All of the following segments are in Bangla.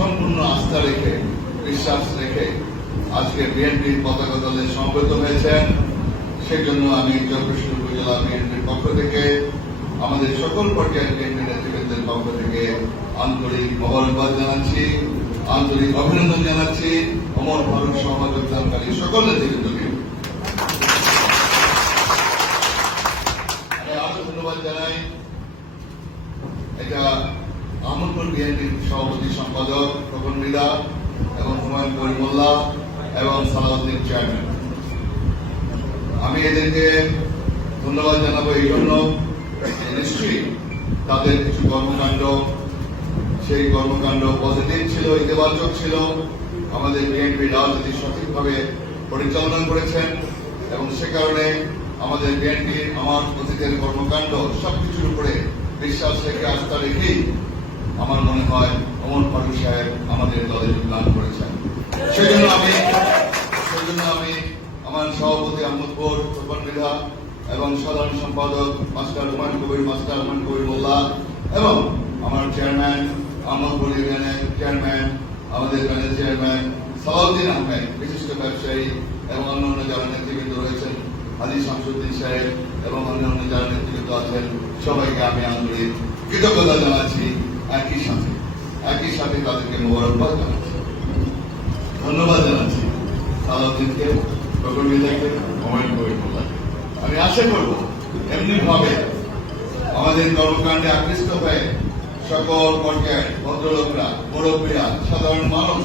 সম্পূর্ণ আস্থা রেখে, বিশ্বাস রেখে আজকে বিএনপির পতাকা দলে সমবেত হয়েছেন সেই জন্য আমি চক্রশীল উপজেলা বিএনপির পক্ষ থেকে আমাদের সকল পর্যায়ের বিএনপি নেতৃবৃন্দের পক্ষ থেকে আন্তরিক মোবারকবাদ জানাচ্ছি, আন্তরিক অভিনন্দন জানাচ্ছি। অমর ফারুক সহ যোগদানকারী সকল নেতৃবৃন্দকে। জানাই। এটা আহমদপুর বিএনপির সভাপতি সম্পাদক খোকন মৃদা এবং হুমায়ুন করিম এবং সালাউদ্দিন চেয়ারম্যান। আমি এদেরকে ধন্যবাদ জানাব এই জন্য নিশ্চয়ই তাদের কিছু কর্মকাণ্ড, সেই কর্মকাণ্ড পজিটিভ ছিল, ইতিবাচক ছিল, আমাদের বিএনপি রাজনীতি সঠিকভাবে পরিচালনা করেছেন এবং সে কারণে আমাদের বিএনপি আমার অতীতের কর্মকাণ্ড সবকিছুর উপরে বিশ্বাস রেখে আস্থা রেখেই আমার মনে হয় অমর ফারুক সাহেব আমাদের দলে যোগদান করেছেন। সেই জন্য আমি সেই জন্য আমি আমার সভাপতি আহমদপুর সুপন বিধা এবং সাধারণ সম্পাদক মাস্টার হুমায়ুন কবির, মাস্টার হুমায়ুন কবির মোল্লা এবং আমার চেয়ারম্যান আহমদপুর ইউনিয়নের চেয়ারম্যান, আমাদের ব্যানের চেয়ারম্যান সালাউদ্দিন আহমেদ, বিশিষ্ট ব্যবসায়ী এবং অন্যান্য যারা নেতৃবৃন্দ রয়েছেন, হাজি শামসুদ্দিন সাহেব এবং অন্যান্য যারা নেতৃবৃন্দ আছেন, সবাইকে আমি আন্তরিক কৃতজ্ঞতা জানাচ্ছি। একই সাথে একই সাথে তাদেরকে মোবারকবাদ জানাচ্ছি। ধন্যবাদ জানাচ্ছি সালাউদ্দিনকে হুমায়ুন কবির মোল্লাকে। আমি আশা করব এমনি ভাবে আমাদের কর্মকাণ্ডে আকৃষ্ট হয়ে সকল পর্যায়ে ভদ্রলোকরা মুরব্বীরা সাধারণ মানুষ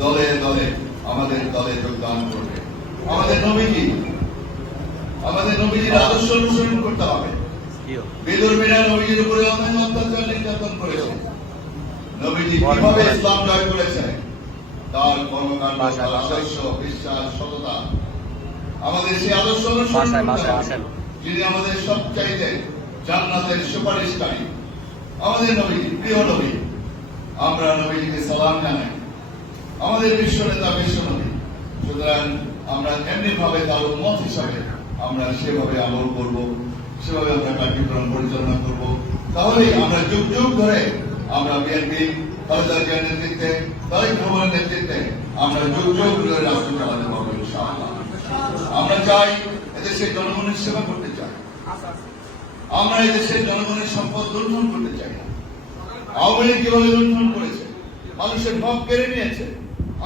দলে দলে আমাদের দলে যোগদান করবে। আমাদের নবীজি আমাদের নবীজির আদর্শ অনুসরণ করতে হবে। বেদর্মীরা নবীজির উপরে অনেক অত্যাচার নির্যাতন করেছে নবীজি কীভাবে ইসলাম জয় করেছে তার কর্মকাণ্ড। আদর্শ বিশ্বাস সততা। আমাদের সেই আদর্শ অনুসরণ। যিনি আমাদের সব চাইতে জান্নাতের সুপারিশকারী। আমাদের নবী প্রিয় নবী। আমরা নবীজিকে সালাম জানাই। আমাদের বিশ্ব নেতা বিশ্ব নবী। সুতরাং আমরা এমনি ভাবে তার মত হিসাবে আমরা সেভাবে আমল করব সেভাবে আমরা কার্যক্রম পরিচালনা করব। তাহলেই আমরা যুগ যুগ ধরে আমরা বিএনপি খালেদা নেতৃত্বে তারেক রহমানের নেতৃত্বে আমরা যুগ যুগ ধরে রাষ্ট্র চালাতে পারব আমরা চাই এদেশের জনগণের সেবা করতে চাই। আমরা এদেশের জনগণের সম্পদ লুণ্ঠন করতে চাই না। আওয়ামী লীগ কীভাবে লুণ্ঠন করেছে? মানুষের হক কেড়ে নিয়েছে।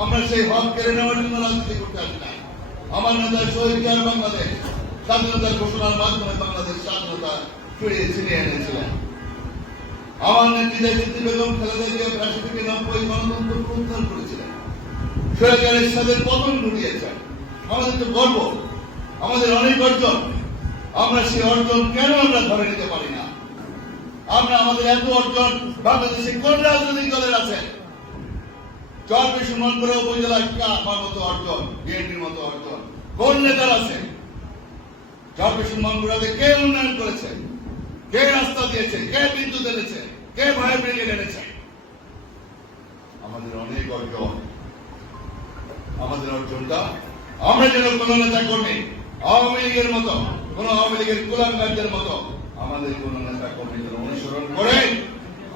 আমরা সেই হক কেড়ে নেওয়ার জন্য রাজনীতি করতে আসি নাই। আমার নেতা শহীদ বাংলাদেশ, স্বাধীনতার ঘোষণার মাধ্যমে বাংলাদেশ স্বাধীনতা ফিরিয়ে ছিনিয়ে এনেছিলেন। আমার নেত্রী নেত্রী বেগম থেকে নব্বই করেছিলেন। স্বৈরাচারের সাথে পতন ঘটিয়েছেন। আমাদের তো গর্ব। আমাদের অনেক অর্জন আমরা সেই অর্জন কেন আমরা ধরে নিতে পারি না? আমরা আমাদের এত অর্জন বাংলাদেশে কোন রাজনৈতিক দলের আছে? চরবেশি মন্ত্র উপজেলায় কে আমার মতো অর্জন, বিএনপির মতো অর্জন। কোন নেতার আছে? চরবেশি মন্ত্রাতে কে উন্নয়ন করেছে? কে রাস্তা দিয়েছে? কে বিদ্যুৎ এনেছে? কে ভাই ব্রিগেড এনেছে? আমাদের অনেক অর্জন আমাদের অর্জনটা আমরা যেন কোন নেতা কর্মী, আওয়ামী লীগের মতো, কোন আওয়ামী লীগের কুলাঙ্গারদের মতো আমাদের কোন নেতা কর্মী যেন অনুসরণ করে,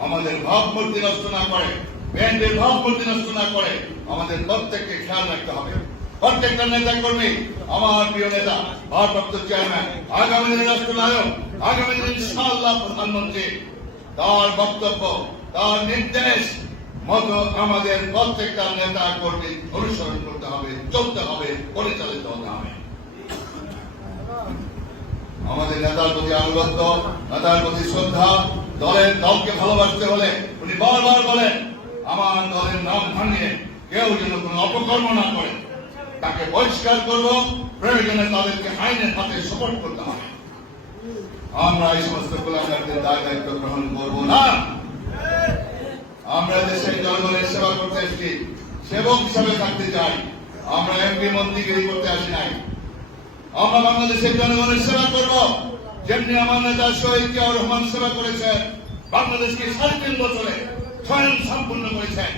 আমাদের ভাবমূর্তি নষ্ট না করে, ব্যান্ডের ভাবমূর্তি নষ্ট না করে আমাদের প্রত্যেককে খেয়াল রাখতে হবে। প্রত্যেকটা নেতা কর্মী, আমার প্রিয় নেতা, ভারপ্রাপ্ত চেয়ারম্যান আগামী দিনের রাষ্ট্রনায়ক, আগামী দিনের ইনশাআল্লাহ প্রধানমন্ত্রী তার বক্তব্য তার নির্দেশ, মতো আমাদের প্রত্যেকটা নেতা কর্মী অনুসরণ করতে হবে, চলতে হবে, পরিচালিত হতে হবে। আমাদের নেতার প্রতি আনুগত্য, নেতার প্রতি শ্রদ্ধা, দলের দলকে ভালোবাসতে হলে উনি বারবার বলেন, আমার দলের নাম ভাঙিয়ে কেউ যেন কোনো অপকর্ম না করে। তাকে বহিষ্কার করব, প্রয়োজনে তাদেরকে আইনের হাতে সাপোর্ট করতে হবে। আমরা এই সমস্ত গোলামদের দায় দায়িত্ব গ্রহণ করব না। আমরা দেশের জনগণের সেবা করতে এসেছি, সেবক হিসাবে থাকতে চাই। আমরা এমপি মন্ত্রীগিরি করতে আসি নাই। আমরা বাংলাদেশের জনগণের সেবা করব। যেমনি আমার নেতা শহীদ জিয়াউর রহমান সেবা করেছেন বাংলাদেশকে সাড়ে তিন বছরে স্বয়ং সম্পূর্ণ করেছেন।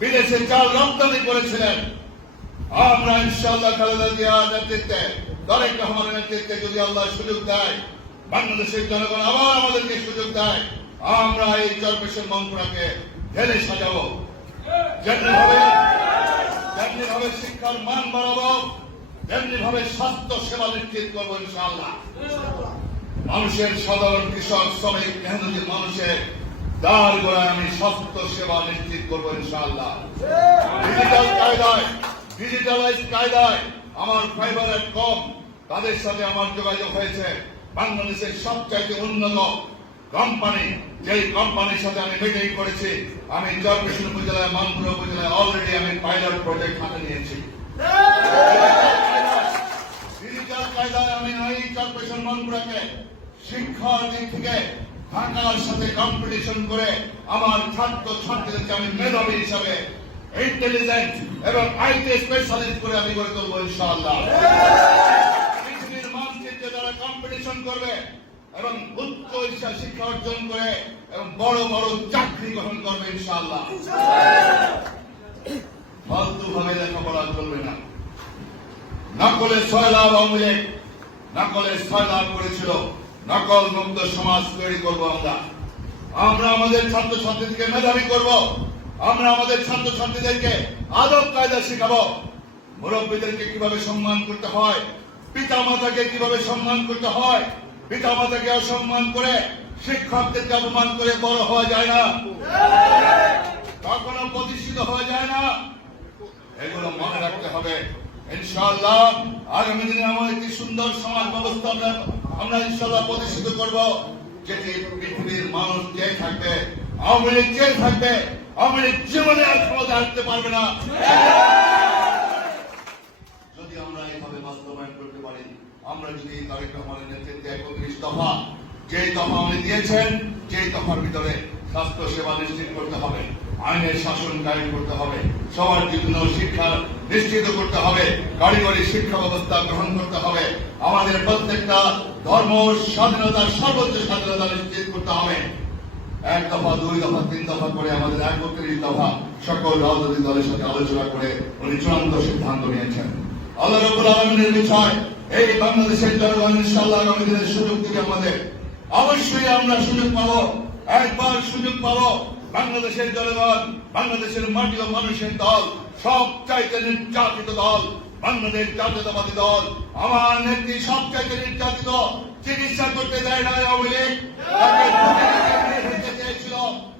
বিদেশে চাল রপ্তানি করেছিলেন। আমরা ইনশাআল্লাহ খালেদা জিয়ার নেতৃত্বে, তারেক রহমানের নেতৃত্বে যদি আল্লাহ সুযোগ দেয় বাংলাদেশের জনগণ আবার আমাদেরকে সুযোগ দেয়। আমরা এই চরপেশের মন্ত্রণাকে ঢেলে সাজাবো। যেমনি ভাবে শিক্ষার মান বাড়াবো তেমনি ভাবে স্বাস্থ্য সেবা নিশ্চিত করব ইনশাআল্লাহ। মানুষের সাধারণ কৃষক, শ্রমিক, মেহনতি মানুষের দ্বার গোড়ায় আমি স্বাস্থ্য সেবা নিশ্চিত করব ইনশাআল্লাহ। ডিজিটাল কায়দায় ডিজিটালাইজ কায়দায় আমার ফাইবার কম, তাদের সাথে আমার যোগাযোগ হয়েছে। বাংলাদেশের সবচাইতে উন্নত কোম্পানি যেই কোম্পানির সাথে আমি মিটিং করেছি, আমি চরপেশন উপজেলায় মানপুর উপজেলায় অলরেডি আমি পাইলট প্রজেক্ট হাতে নিয়েছি। আমি এই চরপেশন মানপুরাকে শিক্ষার দিক থেকে ঢাকার সাথে কম্পিটিশন করে আমার ছাত্র ছাত্রীদেরকে আমি মেধাবী হিসাবে ইন্টেলিজেন্ট এবং আইটি স্পেশালিস্ট করে আমি গড়ে তুলবো ইনশাআল্লাহ পৃথিবীর মানচিত্রে যারা কম্পিটিশন করবে এবং উচ্চ ইচ্ছা শিক্ষা অর্জন করে এবং বড় বড় চাকরি গ্রহণ করবে ইনশাআল্লাহ। ফালতু ভাবে লেখাপড়া চলবে না। নকলে ছয় লাভ আওয়ামী লীগ, নকলে ছয় লাভ করেছিল। নকল মুক্ত সমাজ তৈরি করব আমরা। আমরা আমাদের ছাত্র ছাত্রীদেরকে মেধাবী করব। আমরা আমাদের ছাত্র ছাত্রীদেরকে আদব কায়দা শেখাবো। মুরব্বীদেরকে কীভাবে সম্মান করতে হয়? পিতা মাতাকে কীভাবে সম্মান করতে হয়? পিতা মাতাকে অসম্মান করে শিক্ষকদেরকে অপমান করে বড় হওয়া যায় না। কখনো প্রতিষ্ঠিত হওয়া যায় না। এগুলো মনে রাখতে হবে। ইনশাআল্লাহ আগামী দিনে আমার একটি সুন্দর সমাজ ব্যবস্থা আমরা আমরা ইনশাআল্লাহ প্রতিষ্ঠিত করব, যেটি পৃথিবীর মানুষ কে থাকবে, আওয়ামী লীগ কে থাকবে, আওয়ামী লীগ জীবনে আর ক্ষমতা আসতে পারবে না যদি আমরা এইভাবে বাস্তবায়ন করতে পারি আমরা যদি তারেক রহমানের নেতৃত্বে একত্রিশ দফা যেই দফা উনি দিয়েছেন, যেই দফার ভিতরে স্বাস্থ্য সেবা নিশ্চিত করতে হবে, আইনের শাসন কায়েম করতে হবে, সবার জন্য শিক্ষা নিশ্চিত করতে হবে কারিগরি শিক্ষা ব্যবস্থা গ্রহণ করতে হবে, আমাদের প্রত্যেকটা ধর্ম স্বাধীনতা, সর্বোচ্চ স্বাধীনতা নিশ্চিত করতে হবে। এক দফা, দুই দফা, তিন দফা করে আমাদের একত্রিশ দফা সকল রাজনৈতিক দলের সাথে আলোচনা করে উনি চূড়ান্ত সিদ্ধান্ত নিয়েছেন। আল্লাহ রব্বুল আলমিনের বিষয় এই বাংলাদেশের জনগণ ইনশাল্লাহ আমাদের সুযোগ দিকে আমাদের। অবশ্যই আমরা সুযোগ পাবো। একবার সুযোগ পাবো। বাংলাদেশের জনগণ, বাংলাদেশের মাটি ও মানুষের দল, সব চাইতে নির্যাতিত দল, বাংলাদেশ জাতীয়তাবাদী দল। আমার নেত্রী সব চাইতে নির্যাতিত, চিকিৎসা করতে দেয় না আওয়ামী লীগ তাকে ধরে নিয়ে যেতে চেয়েছিল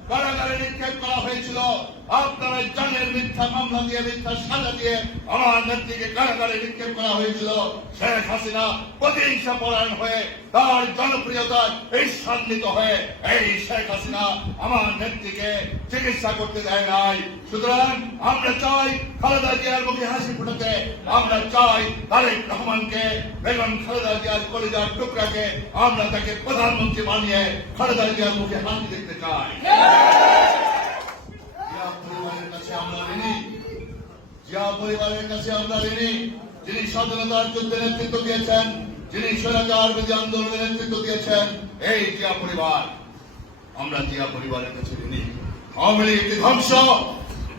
কারাগারে নিক্ষেপ করা হয়েছিল আপনারা জানের মিথ্যা মামলা দিয়ে মিথ্যা সাজা দিয়ে আমার নেত্রীকে কারাগারে নিক্ষেপ করা হয়েছিল। শেখ হাসিনা প্রতিহিংসা পরায়ণ হয়ে তার জনপ্রিয়তা এই সান্বিত হয়ে এই শেখ হাসিনা আমার নেত্রীকে চিকিৎসা করতে দেয় নাই। সুতরাং আমরা চাই খালেদা জিয়ার মুখে হাসি ফুটাতে আমরা চাই তারেক রহমানকে বেগম খালেদা জিয়ার কলিজার টুকরাকে আমরা তাকে প্রধানমন্ত্রী বানিয়ে খালেদা জিয়ার মুখে হাসি দেখতে চাই। আমরা ঋণী। জিয়া পরিবারের কাছে আমরা ঋণী, যিনি স্বাধীনতার যুদ্ধে নেতৃত্ব দিয়েছেন, যিনি স্বৈরাচার বিরোধী আন্দোলনের নেতৃত্ব দিয়েছেন, এই জিয়া পরিবার। আমরা জিয়া পরিবারের কাছে ঋণী। আওয়ামী লীগ ধ্বংস।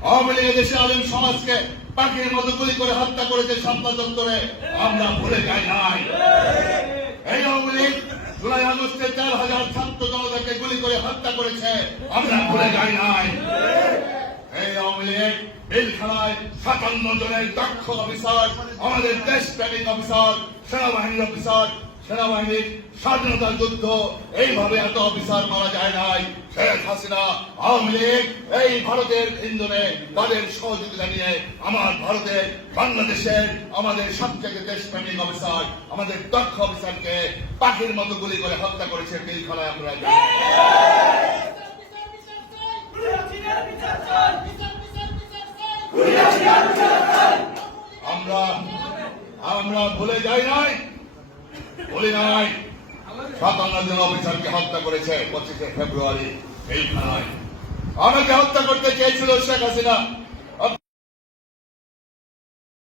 আওয়ামী লীগ দেশে আলিম সমাজকে পাখির মতো গুলি করে হত্যা করেছে শান্তা চত্বরে আমরা ভুলে যাই নাই। এই আওয়ামী লীগ জুলাই আগস্টে চার হাজার ছাত্র জনতাকে গুলি করে হত্যা করেছে। আমরা ভুলে যাই নাই। আওয়ামী লীগ, বিলখানায় সাতান্ন জনের দক্ষ অফিসার, আমাদের দেশপ্রেমিক অফিসার, সেনাবাহিনীর অফিসার, সেনাবাহিনীর স্বাধীনতার যুদ্ধ, এইভাবে এত অফিসার মারা যায় নাই। শেখ হাসিনা, আওয়ামী লীগ, এই ভারতের ইন্ধনে তাদের সহযোগিতা নিয়ে আমার ভারতের বাংলাদেশের আমাদের সবথেকে দেশপ্রেমিক অফিসার, আমাদের দক্ষ অফিসারকে পাখির মতো গুলি করে হত্যা করেছে পিলখানায় আমরা। আমরা ভুলে যাই নাই। বলি নাই। সাতান্ন জন অফিসারকে হত্যা করেছে পঁচিশে ফেব্রুয়ারি, এই থানায়। আমাকে হত্যা করতে চেয়েছিল শেখ হাসিনা।